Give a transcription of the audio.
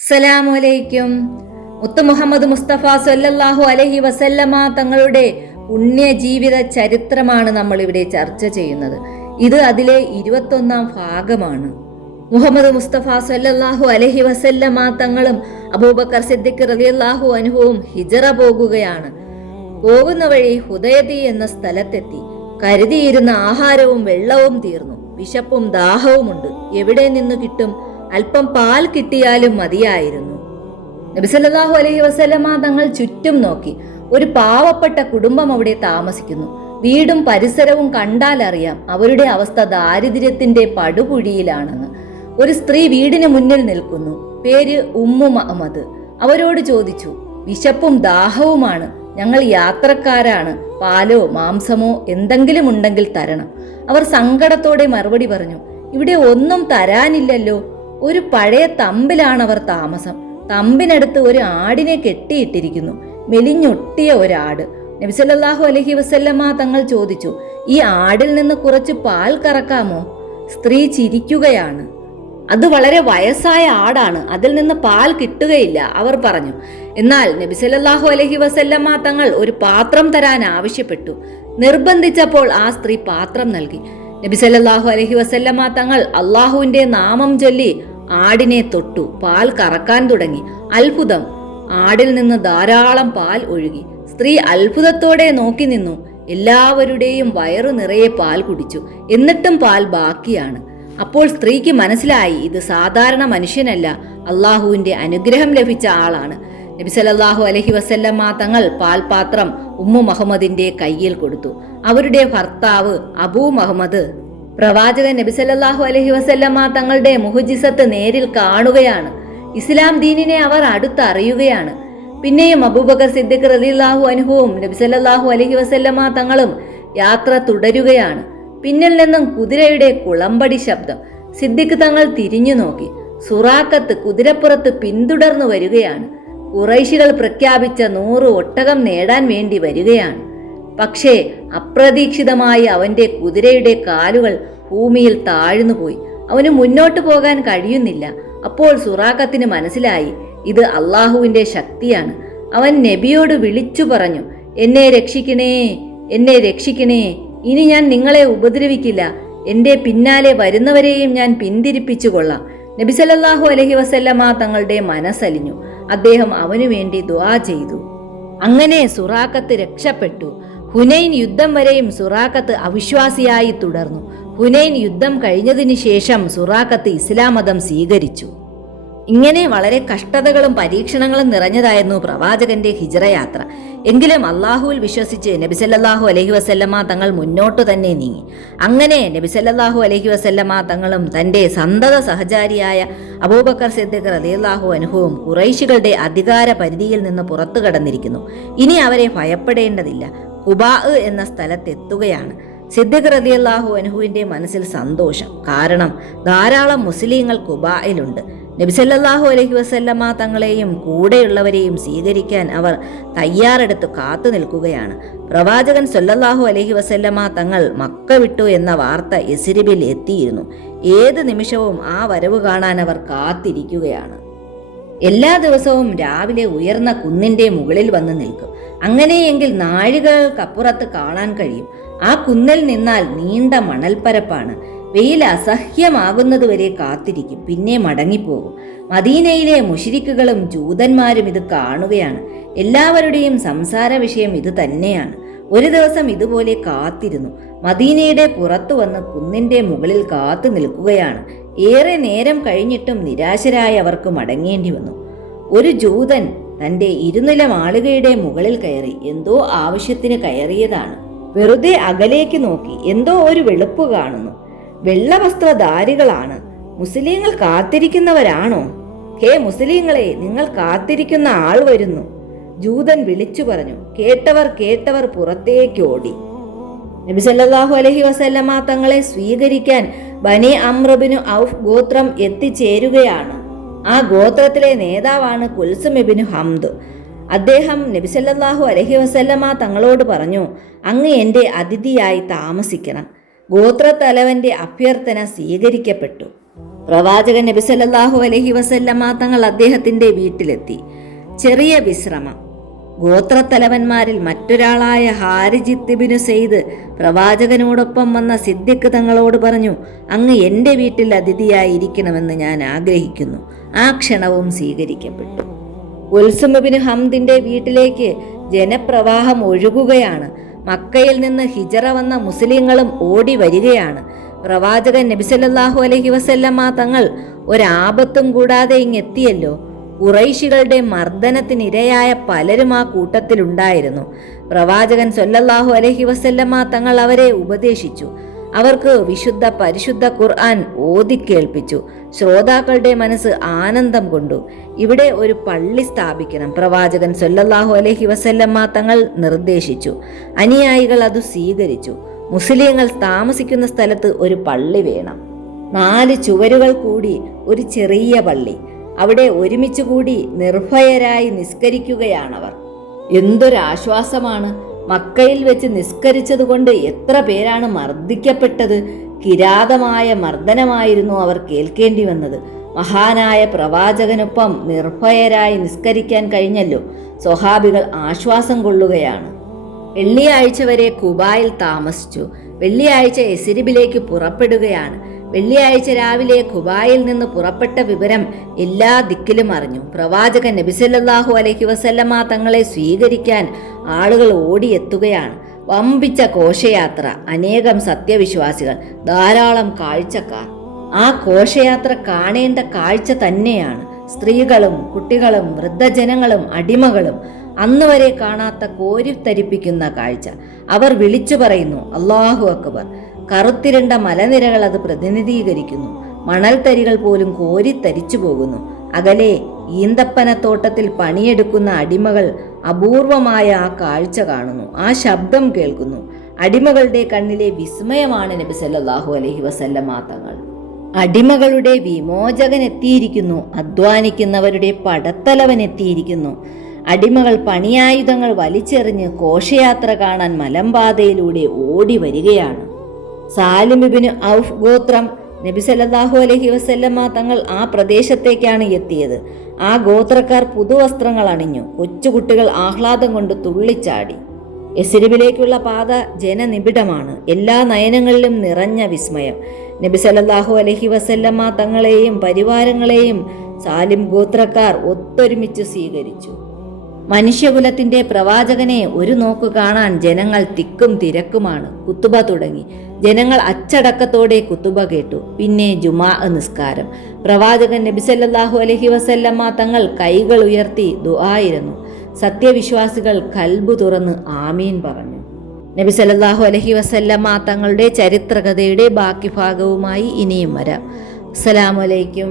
അസ്സലാമു മുത്തു മുഹമ്മദ് മുസ്തഫ സല്ലല്ലാഹു അലൈഹി വസല്ലമ തങ്ങളുടെ പുണ്യ ജീവിത ചരിത്രമാണ് നമ്മൾ ഇവിടെ ചർച്ച ചെയ്യുന്നത്. ഇത് അതിലെ 21-ാം ഭാഗമാണ്. മുഹമ്മദ് മുസ്തഫ സല്ലല്ലാഹു അലൈഹി വസല്ലമ തങ്ങളും അബൂബക്കർ സിദ്ദീഖ് റളിയല്ലാഹു അൻഹുവും ഹിജറ പോകുകയാണ്. പോകുന്ന വഴി ഹുദൈദി എന്ന സ്ഥലത്തെത്തി. കരുതിയിരുന്ന ആഹാരവും വെള്ളവും തീർന്നു. വിശപ്പും ദാഹവുമുണ്ട്. എവിടെ നിന്ന് കിട്ടും? അല്പം പാൽ കിട്ടിയാലും മതിയായിരുന്നു. നബി സല്ലല്ലാഹു അലൈഹി വസല്ലമ തങ്ങൾ ചുറ്റും നോക്കി. ഒരു പാവപ്പെട്ട കുടുംബം അവിടെ താമസിക്കുന്നു. വീടും പരിസരവും കണ്ടാൽ അറിയാം അവരുടെ അവസ്ഥ ദാരിദ്ര്യത്തിന്റെ പടുകുഴിയിലാണെന്ന്. ഒരു സ്ത്രീ വീടിന് മുന്നിൽ നിൽക്കുന്നു. പേര് ഉമ്മു മുഹമ്മദ്. അവരോട് ചോദിച്ചു, വിശപ്പും ദാഹവുമാണ്, ഞങ്ങൾ യാത്രക്കാരാണ്, പാലോ മാംസമോ എന്തെങ്കിലും ഉണ്ടെങ്കിൽ തരണം. അവർ സങ്കടത്തോടെ മറുപടി പറഞ്ഞു, ഇവിടെ ഒന്നും തരാനില്ലല്ലോ. ഒരു പഴയ തമ്പിലാണ് അവർ താമസം. തമ്പിനടുത്ത് ഒരു ആടിനെ കെട്ടിയിട്ടിരിക്കുന്നു, മെലിഞ്ഞൊട്ടിയ ഒരാട്. നബി സല്ലല്ലാഹു അലൈഹി വസല്ലമ തങ്ങൾ ചോദിച്ചു, ഈ ആടിൽ നിന്ന് കുറച്ച് പാൽ കറക്കാമോ? സ്ത്രീ ചിരിക്കുകയാണ്. അത് വളരെ വയസ്സായ ആടാണ്, അതിൽ നിന്ന് പാൽ കിട്ടുകയില്ല, അവർ പറഞ്ഞു. എന്നാൽ നബി സല്ലല്ലാഹു അലൈഹി വസല്ലമ തങ്ങൾ ഒരു പാത്രം തരാൻ ആവശ്യപ്പെട്ടു. നിർബന്ധിച്ചപ്പോൾ ആ സ്ത്രീ പാത്രം നൽകി. നബി സല്ലല്ലാഹു അലൈഹി വസല്ലമ തങ്ങൾ അള്ളാഹുവിന്റെ നാമം ചൊല്ലി ആടിനെ തൊട്ടു. പാൽ കറക്കാൻ തുടങ്ങി. അത്ഭുതം! ആടിൽ നിന്ന് ധാരാളം പാൽ ഒഴുകി. സ്ത്രീ അത്ഭുതത്തോടെ നോക്കി നിന്നു. എല്ലാവരുടെയും വയറു നിറയെ പാൽ കുടിച്ചു. എന്നിട്ടും പാൽ ബാക്കിയാണ്. അപ്പോൾ സ്ത്രീക്ക് മനസ്സിലായി, ഇത് സാധാരണ മനുഷ്യനല്ല, അള്ളാഹുവിന്റെ അനുഗ്രഹം ലഭിച്ച ആളാണ്. നബി സല്ലല്ലാഹു അലൈഹി വസല്ലമ തങ്ങൾ പാൽപാത്രം ഉമ്മു മുഹമ്മദിന്റെ കയ്യിൽ കൊടുത്തു. അവരുടെ ഭർത്താവ് അബൂ മുഹമ്മദ് പ്രവാചകൻ നബി സല്ലല്ലാഹു അലൈഹി വസല്ലമ തങ്ങളുടെ മുഹ്ജിസത്ത് നേരിൽ കാണുകയാണ്. ഇസ്ലാം ദീനിനെ അവർ അടുത്തറിയുകയാണ്. പിന്നെയും അബൂബക്കർ സിദ്ദീഖ് റളിയല്ലാഹു അൻഹുവും നബി സല്ലല്ലാഹു അലൈഹി വസല്ലമ തങ്ങളും യാത്ര തുടരുകയാണ്. പിന്നിൽ നിന്നും കുതിരയുടെ കുളമ്പടി ശബ്ദം. സിദ്ദീഖ് തങ്ങൾ തിരിഞ്ഞു നോക്കി. സുറാഖത്ത് കുതിരപ്പുറത്ത് പിന്തുടർന്നു വരികയാണ്. ഖുറൈശികൾ പ്രഖ്യാപിച്ച 100 ഒട്ടകം നേടാൻ വേണ്ടി വരികയാണ്. പക്ഷേ അപ്രതീക്ഷിതമായി അവന്റെ കുതിരയുടെ കാലുകൾ ഭൂമിയിൽ താഴ്ന്നുപോയി. അവന് മുന്നോട്ട് പോകാൻ കഴിയുന്നില്ല. അപ്പോൾ സുറാഖത്തിന് മനസ്സിലായി, ഇത് അള്ളാഹുവിന്റെ ശക്തിയാണ്. അവൻ നബിയോട് വിളിച്ചു പറഞ്ഞു, എന്നെ രക്ഷിക്കണേ, എന്നെ രക്ഷിക്കണേ, ഇനി ഞാൻ നിങ്ങളെ ഉപദ്രവിക്കില്ല, എന്റെ പിന്നാലെ വരുന്നവരെയും ഞാൻ പിന്തിരിപ്പിച്ചു കൊള്ളാം. നബി സല്ലല്ലാഹു അലൈഹി വസല്ലമ തങ്ങളുടെ മനസ്സലിഞ്ഞു. അദ്ദേഹം അവനു വേണ്ടി ദുആ ചെയ്തു. അങ്ങനെ സുറാഖത്ത് രക്ഷപ്പെട്ടു. ഹുനൈൻ യുദ്ധം വരെയും സുറാഖത്ത് അവിശ്വാസിയായി തുടർന്നു. ഹുനൈൻ യുദ്ധം കഴിഞ്ഞതിന് ശേഷം സുറാഖത്ത് ഇസ്ലാം മതം സ്വീകരിച്ചു. ഇങ്ങനെ വളരെ കഷ്ടതകളും പരീക്ഷണങ്ങളും നിറഞ്ഞതായിരുന്നു പ്രവാചകന്റെ ഹിജ്റ യാത്ര. എങ്കിലും അള്ളാഹുവിൽ വിശ്വസിച്ച് നബി സല്ലല്ലാഹു അലൈഹി വസല്ലമ തങ്ങൾ മുന്നോട്ട് തന്നെ നീങ്ങി. അങ്ങനെ നബി സല്ലല്ലാഹു അലൈഹി വസല്ലമ തങ്ങളും തന്റെ സന്തത സഹചാരിയായ അബൂബക്കർ സിദ്ദീഖ് റളിയല്ലാഹു അൻഹുവും ഖുറൈശികളുടെ അധികാര പരിധിയിൽ നിന്ന് പുറത്തു കടന്നിരിക്കുന്നു. ഇനി അവരെ ഭയപ്പെടേണ്ടതില്ല. ഖുബാ എന്ന സ്ഥലത്തെത്തുകയാണ്. സിദ്ദീഖ് റളിയല്ലാഹു അൻഹുവിന്റെ മനസ്സിൽ സന്തോഷം. കാരണം ധാരാളം മുസ്ലിങ്ങൾ ഖുബായിലുണ്ട്. നബി സല്ലല്ലാഹു അലൈഹി വസല്ലമ തങ്ങളെയും കൂടെയുള്ളവരെയും സ്വീകരിക്കാൻ അവർ തയ്യാറെടുത്ത് കാത്തു നിൽക്കുകയാണ്. പ്രവാചകൻ സല്ലല്ലാഹു അലൈഹി വസല്ലമ തങ്ങൾ മക്ക വിട്ടു എന്ന വാർത്ത യസ്രിബിൽ എത്തിയിരുന്നു. ഏത് നിമിഷവും ആ വരവ് കാണാൻ അവർ കാത്തിരിക്കുകയാണ്. എല്ലാ ദിവസവും രാവിലെ ഉയർന്ന കുന്നിന്റെ മുകളിൽ വന്ന് നിൽക്കും. അങ്ങനെയെങ്കിൽ നാഴികകൾക്കപ്പുറത്ത് കാണാൻ കഴിയും. ആ കുന്നിൽ നിന്നാൽ നീണ്ട മണൽപ്പരപ്പാണ്. വെയിൽ അസഹ്യമാകുന്നതുവരെ കാത്തിരിക്കും, പിന്നെ മടങ്ങിപ്പോകും. മദീനയിലെ മുശ്രിക്കുകളും ജൂതന്മാരും ഇത് കാണുകയാണ്. എല്ലാവരുടെയും സംസാര വിഷയം ഇത് തന്നെയാണ്. ഒരു ദിവസം ഇതുപോലെ കാത്തിരുന്നു. മദീനയുടെ പുറത്തു വന്ന് കുന്നിന്റെ മുകളിൽ കാത്തു നിൽക്കുകയാണ്. ഏറെ നേരം കഴിഞ്ഞിട്ടും നിരാശരായ അവർക്ക് മടങ്ങേണ്ടി വന്നു. ഒരു ജൂതൻ തന്റെ 2 മാളികയുടെ മുകളിൽ കയറി. എന്തോ ആവശ്യത്തിന് കയറിയതാണ്. വെറുതെ അകലേക്ക് നോക്കി. എന്തോ ഒരു വെളുപ്പ് കാണുന്നു. വെള്ളവസ്ത്രധാരികളാണ്. മുസ്ലിങ്ങൾ കാത്തിരിക്കുന്നവരാണോ? ഹേ മുസ്ലിങ്ങളെ, നിങ്ങൾ കാത്തിരിക്കുന്ന ആൾ വരുന്നു, ജൂതൻ വിളിച്ചു പറഞ്ഞു. കേട്ടവർ പുറത്തേക്ക് ഓടി. നബി സല്ലല്ലാഹു അലൈഹി വസല്ലമ തങ്ങളെ സ്വീകരിക്കാൻ ബനി അംർ ഇബ്നു ഔഫ് ഗോത്രം എത്തിച്ചേരുകയാണ്. ആ ഗോത്രത്തിലെ നേതാവാണ് കുൽസും ഇബ്നു ഹംദ്. അദ്ദേഹം നബി സല്ലല്ലാഹു അലൈഹി വസല്ലമ തങ്ങളോട് പറഞ്ഞു, അങ്ങ് എൻ്റെ അതിഥിയായി താമസിക്കണം. ഗോത്രത്തലവന്റെ അഭ്യർത്ഥന സ്വീകരിക്കപ്പെട്ടു. പ്രവാചകൻ നബി സല്ലല്ലാഹു അലൈഹി വസല്ലമ തങ്ങൾ അദ്ദേഹത്തിന്റെ വീട്ടിലെത്തി. ചെറിയ വിശ്രമം. ഗോത്രത്തലവന്മാരിൽ മറ്റൊരാളായ ഹാരിജിത്ത് ഇബ്നു സെയ്ദ് പ്രവാചകനോടൊപ്പം വന്ന സിദ്ദിഖ് തങ്ങളോട് പറഞ്ഞു, അങ്ങ് എൻ്റെ വീട്ടിൽ അതിഥിയായിരിക്കണമെന്ന് ഞാൻ ആഗ്രഹിക്കുന്നു. ആ ക്ഷണവും സ്വീകരിക്കപ്പെട്ടു. ഉൽസും ഇബ്നു ഹംദിന്റെ വീട്ടിലേക്ക് ജനപ്രവാഹം ഒഴുകുകയാണ്. മക്കയിൽ നിന്ന് ഹിജറ വന്ന മുസ്ലിങ്ങളും ഓടി വരികയാണ്. പ്രവാചകൻ നബി സല്ലല്ലാഹു അലൈഹി വസല്ലമ തങ്ങൾ ഒരാപത്തും കൂടാതെ ഇങ്ങെത്തിയല്ലോ. ഖുറൈശികളുടെ മർദ്ദനത്തിനിരയായ പലരും ആ കൂട്ടത്തിലുണ്ടായിരുന്നു. പ്രവാചകൻ സല്ലല്ലാഹു അലൈഹി വസല്ലമ തങ്ങൾ അവരെ ഉപദേശിച്ചു. അവർക്ക് വിശുദ്ധ പരിശുദ്ധ ഖുർആൻ ഓതിക്കേൾപ്പിച്ചു. ശ്രോതാക്കളുടെ മനസ്സ് ആനന്ദം കൊണ്ടു. ഇവിടെ ഒരു പള്ളി സ്ഥാപിക്കണം പ്രവാചകൻ സല്ലല്ലാഹു അലൈഹി വസല്ലമ തങ്ങൾ നിർദ്ദേശിച്ചു. അനുയായികൾ അത് സ്വീകരിച്ചു. മുസ്ലിങ്ങൾ താമസിക്കുന്ന സ്ഥലത്ത് ഒരു പള്ളി വേണം. 4 ചുവരുകൾ കൂടി ഒരു ചെറിയ പള്ളി. അവിടെ ഒരുമിച്ച് കൂടി നിർഭയരായി നിസ്കരിക്കുകയാണവർ. എന്തൊരാശ്വാസമാണ്! മക്കയിൽ വെച്ച് നിസ്കരിച്ചതുകൊണ്ട് എത്ര പേരാണ് മർദ്ദിക്കപ്പെട്ടത്! കിരാതമായ മർദ്ദനമായിരുന്നു അവർ കേൾക്കേണ്ടി വന്നത്. മഹാനായ പ്രവാചകനൊപ്പം നിർഭയരായി നിസ്കരിക്കാൻ കഴിഞ്ഞല്ലോ. സ്വഹാബികൾ ആശ്വാസം കൊള്ളുകയാണ്. വെള്ളിയാഴ്ച വരെ ഖുബായിൽ താമസിച്ചു. വെള്ളിയാഴ്ച യസ്രിബിലേക്ക് പുറപ്പെടുകയാണ്. വെള്ളിയാഴ്ച രാവിലെ ഖുബായിൽ നിന്ന് പുറപ്പെട്ട വിവരം എല്ലാ ദിക്കിലും അറിഞ്ഞു. പ്രവാചകൻ നബി സല്ലല്ലാഹു അലൈഹി വസല്ലമ തങ്ങളെ സ്വീകരിക്കാൻ ആളുകൾ ഓടിയെത്തുകയാണ്. വമ്പിച്ച ഘോഷയാത്ര, അനേകം സത്യവിശ്വാസികൾ, ധാരാളം കാഴ്ചക്കാർ. ആ ഘോഷയാത്ര കാണേണ്ട കാഴ്ച തന്നെയാണ്. സ്ത്രീകളും കുട്ടികളും വൃദ്ധജനങ്ങളും അടിമകളും അന്ന് വരെ കാണാത്ത കോരിത്തരിപ്പിക്കുന്ന കാഴ്ച. അവർ വിളിച്ചു പറയുന്നു, അല്ലാഹു അക്ബർ. കറുത്തിരണ്ട മലനിരകൾ അത് പ്രതിനിധീകരിക്കുന്നു. മണൽത്തരികൾ പോലും കോരിത്തരിച്ചു പോകുന്നു. അകലെ ഈന്തപ്പനത്തോട്ടത്തിൽ പണിയെടുക്കുന്ന അടിമകൾ അപൂർവമായ ആ കാഴ്ച കാണുന്നു. ആ ശബ്ദം കേൾക്കുന്നു. അടിമകളുടെ കണ്ണിലെ വിസ്മയമാണ് നബി സല്ലല്ലാഹു അലൈഹി വസല്ലമ തങ്ങൾ. അടിമകളുടെ വിമോചകൻ എത്തിയിരിക്കുന്നു. അധ്വാനിക്കുന്നവരുടെ പടത്തലവൻ എത്തിയിരിക്കുന്നു. അടിമകൾ പണിയായുധങ്ങൾ വലിച്ചെറിഞ്ഞ് ഘോഷയാത്ര കാണാൻ മലമ്പാതയിലൂടെ ഓടി വരികയാണ്. സാലിം ഇബ്നു ഔഫ് ഗോത്രം നബി സല്ലല്ലാഹു അലൈഹി വസല്ലമ തങ്ങൾ ആ പ്രദേശത്തേക്കാണ് എത്തിയത്. ആ ഗോത്രക്കാർ പുതുവസ്ത്രങ്ങൾ അണിഞ്ഞു. കൊച്ചുകുട്ടികൾ ആഹ്ലാദം കൊണ്ട് തുള്ളിച്ചാടി. യസ്രിബിലേക്കുള്ള പാത ജനനിബിഡമാണ്. എല്ലാ നയനങ്ങളിലും നിറഞ്ഞ വിസ്മയം. നബി സല്ലല്ലാഹു അലൈഹി വസല്ലമ തങ്ങളെയും പരിവാരങ്ങളെയും സാലിം ഗോത്രക്കാർ ഒത്തൊരുമിച്ച് സ്വീകരിച്ചു. മനുഷ്യകുലത്തിന്റെ പ്രവാചകനെ ഒരു നോക്ക് കാണാൻ ജനങ്ങൾ തിക്കും തിരക്കുമാണ്. കുത്തുബ തുടങ്ങി. ജനങ്ങൾ അച്ചടക്കത്തോടെ കുത്തുബ കേട്ടു. പിന്നെ ജുമാ നിസ്കാരം. പ്രവാചകൻ നബി സല്ലല്ലാഹു അലൈഹി വസല്ലമ തങ്ങൾ കൈകൾ ഉയർത്തി ദുആയിരുന്നു. സത്യവിശ്വാസികൾ കൽബ് തുറന്ന് ആമീൻ പറഞ്ഞു. നബി സല്ലല്ലാഹു അലൈഹി വസല്ലമ തങ്ങളുടെ ചരിത്രകഥയുടെ ബാക്കി ഭാഗവുമായി ഇനിയും വരാം. അസ്സലാമു അലൈക്കും.